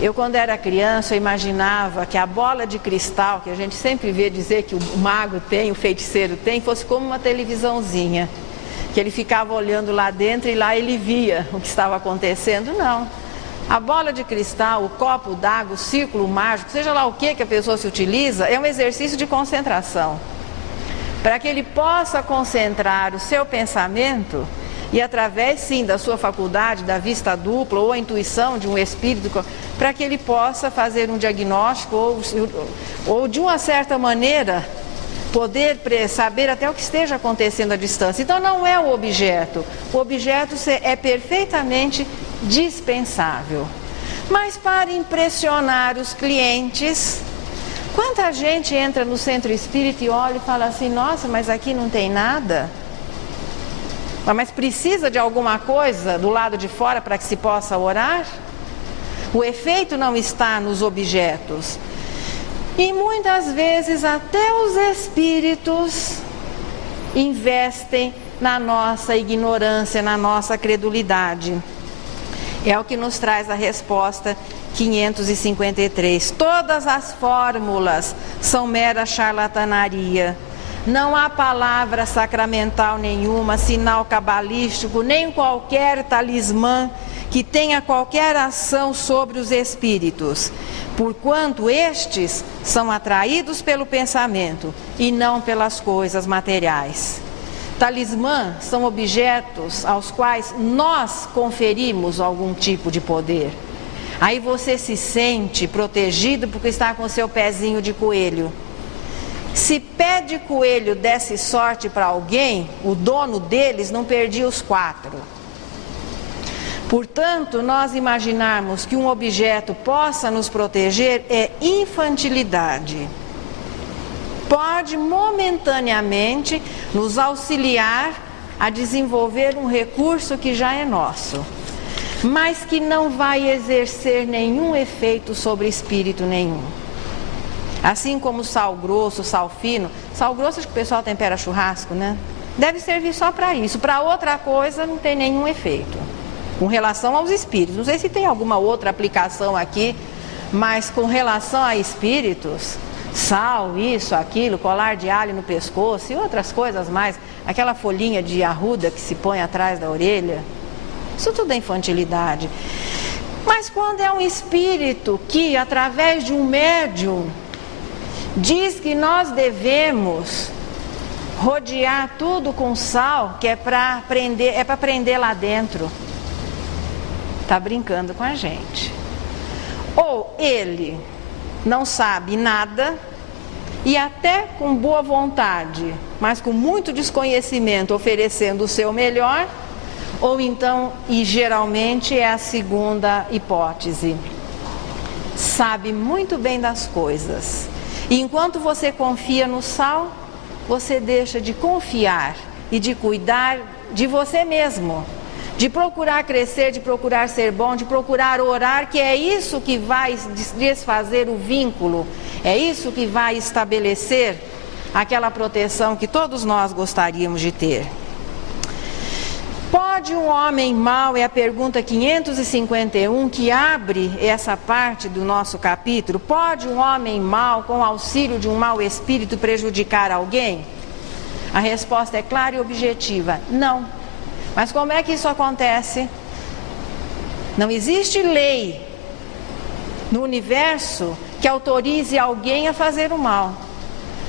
Eu, quando era criança, eu imaginava que a bola de cristal, que a gente sempre vê dizer que o mago tem, o feiticeiro tem, fosse como uma televisãozinha, que ele ficava olhando lá dentro e lá ele via o que estava acontecendo. Não. A bola de cristal, o copo d'água, o círculo mágico, seja lá o que a pessoa se utiliza, é um exercício de concentração. Para que ele possa concentrar o seu pensamento e através, sim, da sua faculdade, da vista dupla ou a intuição de um espírito, para que ele possa fazer um diagnóstico ou de uma certa maneira, poder saber até o que esteja acontecendo à distância. Então não é o objeto é perfeitamente dispensável. Mas para impressionar os clientes, quanta gente entra no centro espírita e olha e fala assim: nossa, mas aqui não tem nada? Mas precisa de alguma coisa do lado de fora para que se possa orar? O efeito não está nos objetos. E muitas vezes até os espíritos investem na nossa ignorância, na nossa credulidade. É o que nos traz a resposta 553. Todas as fórmulas são mera charlatanaria. Não há palavra sacramental nenhuma, sinal cabalístico, nem qualquer talismã que tenha qualquer ação sobre os espíritos, porquanto estes são atraídos pelo pensamento e não pelas coisas materiais. Talismã são objetos aos quais nós conferimos algum tipo de poder. Aí você se sente protegido porque está com o seu pezinho de coelho. Se pé de coelho desse sorte para alguém, o dono deles não perdia os 4. Portanto, nós imaginarmos que um objeto possa nos proteger é infantilidade. Pode momentaneamente nos auxiliar a desenvolver um recurso que já é nosso, mas que não vai exercer nenhum efeito sobre espírito nenhum. Assim como sal grosso, sal fino, sal grosso acho que o pessoal tempera churrasco, né? Deve servir só para isso, para outra coisa não tem nenhum efeito. Com relação aos espíritos, não sei se tem alguma outra aplicação aqui, mas com relação a espíritos, sal, isso, aquilo, colar de alho no pescoço e outras coisas mais, aquela folhinha de arruda que se põe atrás da orelha, isso tudo é infantilidade. Mas quando é um espírito que, através de um médium, diz que nós devemos rodear tudo com sal, que é para prender lá dentro, está brincando com a gente. Ou ele não sabe nada e até com boa vontade, mas com muito desconhecimento, oferecendo o seu melhor, ou então, e geralmente é a segunda hipótese, sabe muito bem das coisas. E enquanto você confia no sal, você deixa de confiar e de cuidar de você mesmo, de procurar crescer, de procurar ser bom, de procurar orar, que é isso que vai desfazer o vínculo, é isso que vai estabelecer aquela proteção que todos nós gostaríamos de ter. Pode um homem mau, é a pergunta 551 que abre essa parte do nosso capítulo, pode um homem mau, com auxílio de um mau espírito, prejudicar alguém? A resposta é clara e objetiva, não. Mas como é que isso acontece? Não existe lei no universo que autorize alguém a fazer o mal.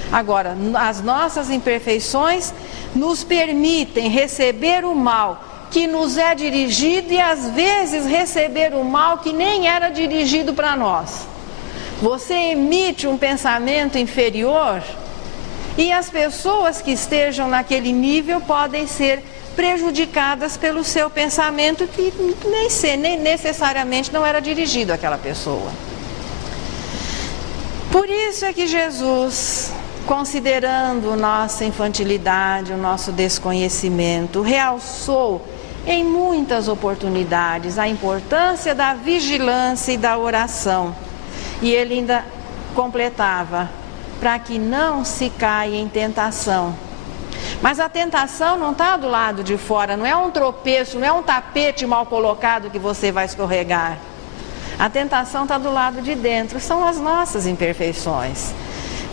Agora, as nossas imperfeições nos permitem receber o mal que nos é dirigido e às vezes receber o mal que nem era dirigido para nós. Você emite um pensamento inferior e as pessoas que estejam naquele nível podem ser prejudicadas pelo seu pensamento que nem necessariamente não era dirigido àquela pessoa. Por isso é que Jesus, considerando nossa infantilidade, o nosso desconhecimento, realçou em muitas oportunidades a importância da vigilância e da oração. E ele ainda completava, para que não se caia em tentação. Mas a tentação não está do lado de fora, não é um tropeço, não é um tapete mal colocado que você vai escorregar. A tentação está do lado de dentro, são as nossas imperfeições.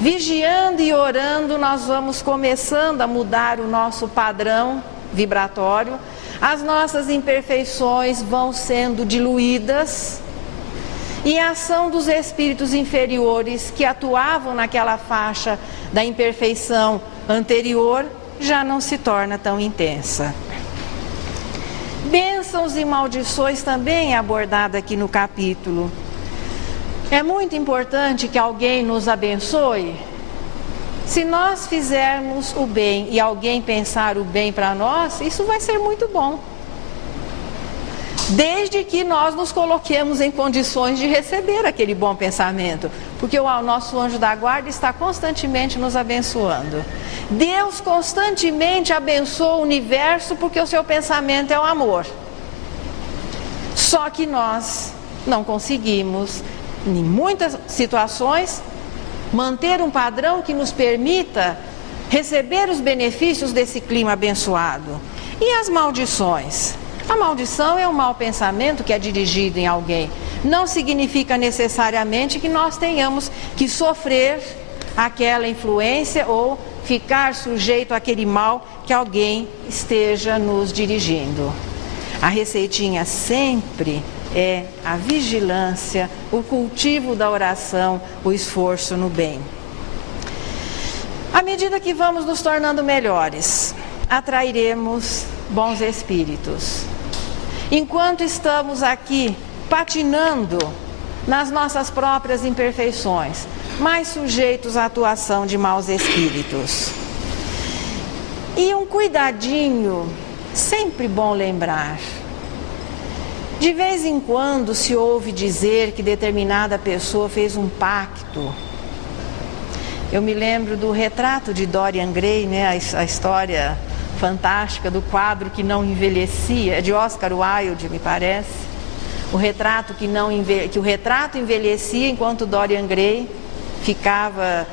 Vigiando e orando, nós vamos começando a mudar o nosso padrão vibratório, as nossas imperfeições vão sendo diluídas e a ação dos espíritos inferiores que atuavam naquela faixa da imperfeição anterior já não se torna tão intensa. Bênçãos e maldições também é abordada aqui no capítulo. É muito importante que alguém nos abençoe. Se nós fizermos o bem e alguém pensar o bem para nós, isso vai ser muito bom. Desde que nós nos coloquemos em condições de receber aquele bom pensamento. Porque o nosso anjo da guarda está constantemente nos abençoando. Deus constantemente abençoa o universo porque o seu pensamento é o amor. Só que nós não conseguimos, em muitas situações, manter um padrão que nos permita receber os benefícios desse clima abençoado. E as maldições? A maldição é um mau pensamento que é dirigido em alguém. Não significa necessariamente que nós tenhamos que sofrer aquela influência ou ficar sujeito àquele mal que alguém esteja nos dirigindo. A receitinha sempre é a vigilância, o cultivo da oração, o esforço no bem. À medida que vamos nos tornando melhores, atrairemos bons espíritos. Enquanto estamos aqui patinando nas nossas próprias imperfeições, mais sujeitos à atuação de maus espíritos. E um cuidadinho, sempre bom lembrar. De vez em quando se ouve dizer que determinada pessoa fez um pacto. Eu me lembro do retrato de Dorian Gray, né? A história fantástica do quadro que não envelhecia, é de Oscar Wilde, me parece. O retrato que o retrato envelhecia enquanto Dorian Gray ficava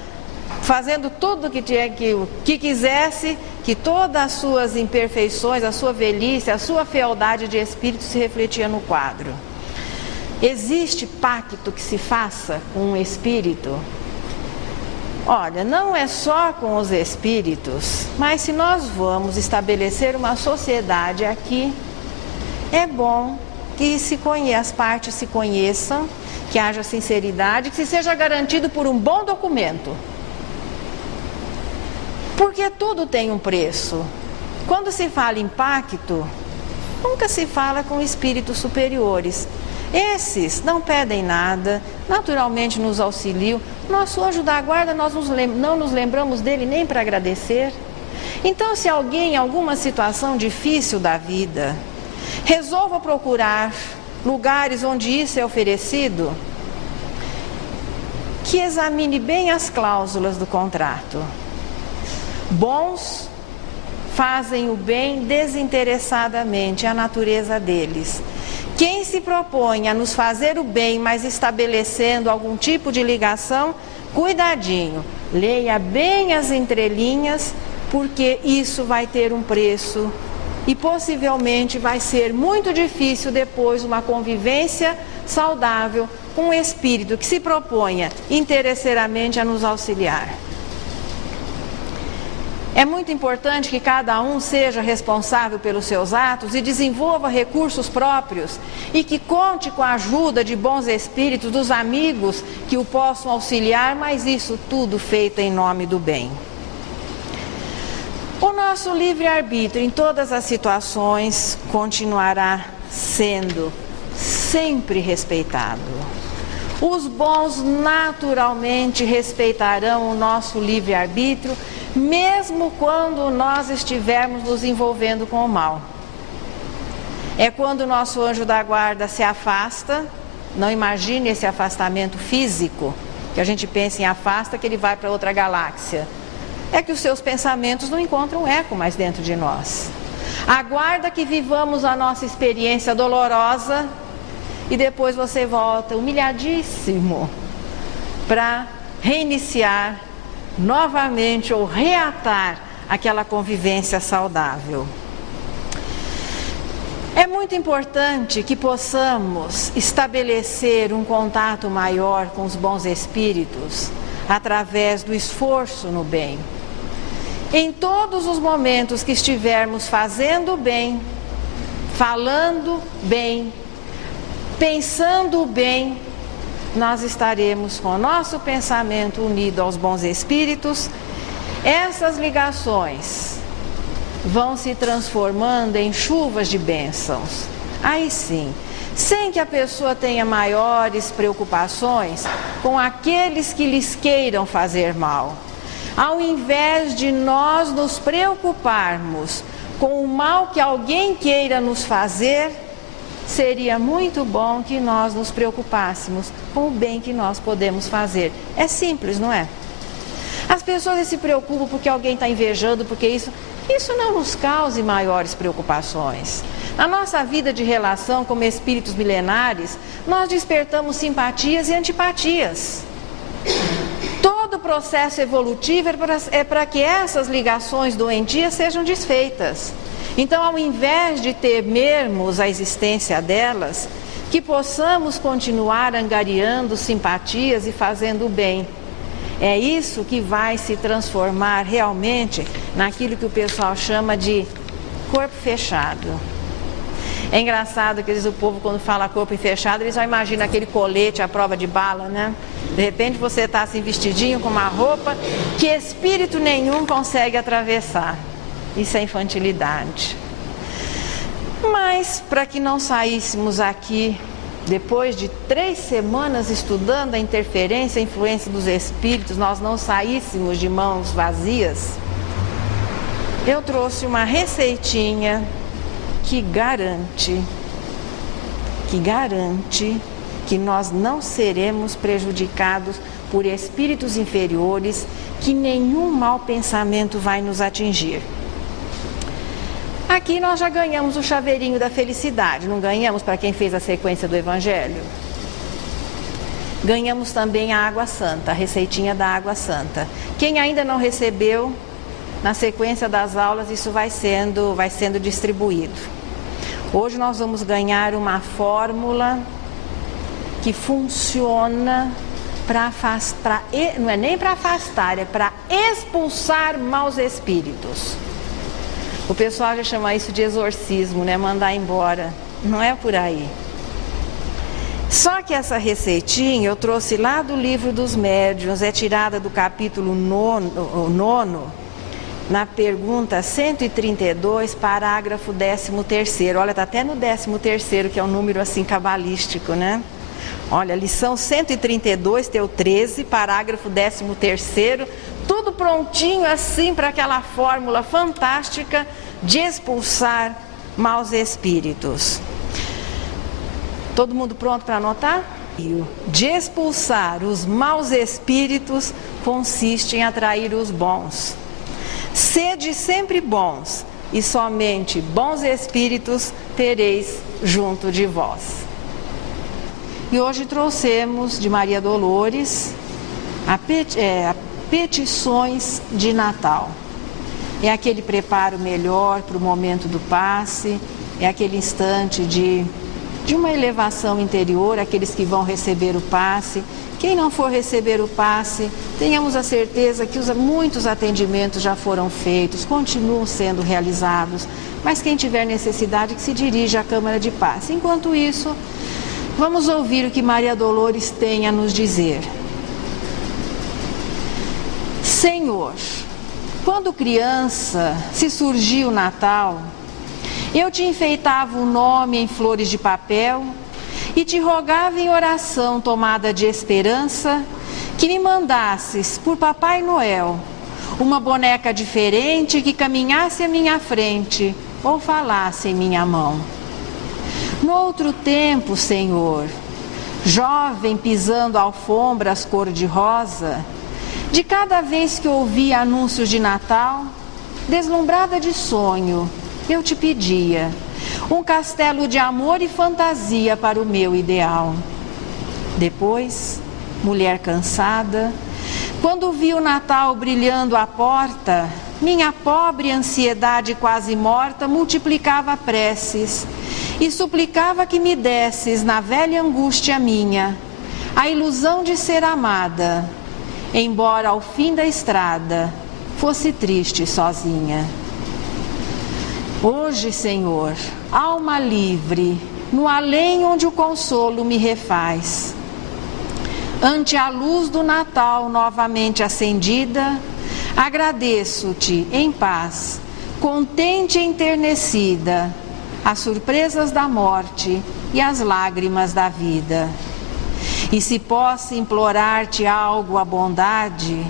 fazendo tudo que quisesse, que todas as suas imperfeições, a sua velhice, a sua fealdade de espírito se refletia no quadro. Existe pacto que se faça com um espírito? Olha, não é só com os espíritos, mas se nós vamos estabelecer uma sociedade aqui, é bom que as partes se conheçam, que haja sinceridade, que se seja garantido por um bom documento. Porque tudo tem um preço. Quando se fala em pacto, nunca se fala com espíritos superiores. Esses não pedem nada, naturalmente nos auxiliam. Nosso anjo da guarda, nós não nos lembramos dele nem para agradecer. Então, se alguém, em alguma situação difícil da vida, resolva procurar lugares onde isso é oferecido, que examine bem as cláusulas do contrato. Bons fazem o bem desinteressadamente, é a natureza deles. Quem se propõe a nos fazer o bem, mas estabelecendo algum tipo de ligação, cuidadinho, leia bem as entrelinhas, porque isso vai ter um preço e possivelmente vai ser muito difícil depois uma convivência saudável com um espírito que se proponha interesseiramente a nos auxiliar. É muito importante que cada um seja responsável pelos seus atos e desenvolva recursos próprios e que conte com a ajuda de bons espíritos, dos amigos que o possam auxiliar, mas isso tudo feito em nome do bem. O nosso livre-arbítrio em todas as situações continuará sendo sempre respeitado. Os bons naturalmente respeitarão o nosso livre-arbítrio, mesmo quando nós estivermos nos envolvendo com o mal. É quando o nosso anjo da guarda se afasta, não imagine esse afastamento físico, que a gente pensa em afasta, que ele vai para outra galáxia. É que os seus pensamentos não encontram eco mais dentro de nós. Aguarda que vivamos a nossa experiência dolorosa e depois você volta humilhadíssimo para reiniciar novamente ou reatar aquela convivência saudável. É muito importante que possamos estabelecer um contato maior com os bons espíritos através do esforço no bem. Em todos os momentos que estivermos fazendo bem, falando bem, pensando bem, nós estaremos com o nosso pensamento unido aos bons espíritos. Essas ligações vão se transformando em chuvas de bênçãos. Aí sim, sem que a pessoa tenha maiores preocupações com aqueles que lhes queiram fazer mal. Ao invés de nós nos preocuparmos com o mal que alguém queira nos fazer, seria muito bom que nós nos preocupássemos com o bem que nós podemos fazer. É simples, não é? As pessoas se preocupam porque alguém está invejando, porque isso não nos cause maiores preocupações. Na nossa vida de relação como espíritos milenares, nós despertamos simpatias e antipatias. Todo o processo evolutivo é para que essas ligações doentias sejam desfeitas. Então, ao invés de temermos a existência delas, que possamos continuar angariando simpatias e fazendo o bem. É isso que vai se transformar realmente naquilo que o pessoal chama de corpo fechado. É engraçado que o povo, quando fala corpo fechado, eles já imaginam aquele colete à prova de bala, né? De repente você está assim vestidinho com uma roupa que espírito nenhum consegue atravessar. Isso é infantilidade. Mas, para que não saíssemos aqui, depois de 3 semanas estudando a interferência e a influência dos espíritos, nós não saíssemos de mãos vazias, eu trouxe uma receitinha que garante que nós não seremos prejudicados por espíritos inferiores, que nenhum mau pensamento vai nos atingir. Aqui nós já ganhamos o chaveirinho da felicidade, não ganhamos para quem fez a sequência do Evangelho? Ganhamos também a água santa, a receitinha da água santa. Quem ainda não recebeu, na sequência das aulas, isso vai sendo distribuído. Hoje nós vamos ganhar uma fórmula que funciona não é nem para afastar, é para expulsar maus espíritos. O pessoal já chama isso de exorcismo, né? Mandar embora. Não é por aí. Só que essa receitinha eu trouxe lá do livro dos médiuns, é tirada do capítulo 9, na pergunta 132, parágrafo 13º. Olha, está até no 13º, que é um número assim cabalístico, né? Olha, lição 132, teu 13, parágrafo 13º, tudo prontinho assim para aquela fórmula fantástica de expulsar maus espíritos. Todo mundo pronto para anotar? De expulsar os maus espíritos consiste em atrair os bons. Sede sempre bons, e somente bons espíritos tereis junto de vós. E hoje trouxemos de Maria Dolores petições de Natal. É aquele preparo melhor para o momento do passe, é aquele instante de uma elevação interior, aqueles que vão receber o passe. Quem não for receber o passe, tenhamos a certeza que muitos atendimentos já foram feitos, continuam sendo realizados, mas quem tiver necessidade que se dirija à Câmara de Passe. Enquanto isso, vamos ouvir o que Maria Dolores tem a nos dizer. Senhor, quando criança, se surgiu o Natal, eu te enfeitava o nome em flores de papel e te rogava em oração tomada de esperança que me mandasses por Papai Noel uma boneca diferente que caminhasse à minha frente ou falasse em minha mão. No outro tempo, Senhor, jovem pisando alfombras cor-de-rosa, de cada vez que ouvia anúncios de Natal, deslumbrada de sonho, eu te pedia um castelo de amor e fantasia para o meu ideal. Depois, mulher cansada, quando vi o Natal brilhando à porta, minha pobre ansiedade quase morta multiplicava preces e suplicava que me desses na velha angústia minha a ilusão de ser amada, embora ao fim da estrada fosse triste sozinha. Hoje, Senhor, alma livre, no além onde o consolo me refaz, ante a luz do Natal novamente acendida, agradeço-te em paz, contente e enternecida, as surpresas da morte e as lágrimas da vida. E se posso implorar-te algo à bondade,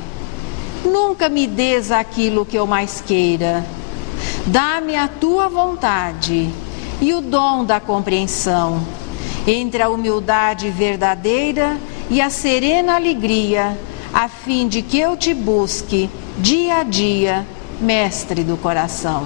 nunca me des aquilo que eu mais queira. Dá-me a tua vontade e o dom da compreensão, entre a humildade verdadeira e a serena alegria, a fim de que eu te busque dia a dia, mestre do coração.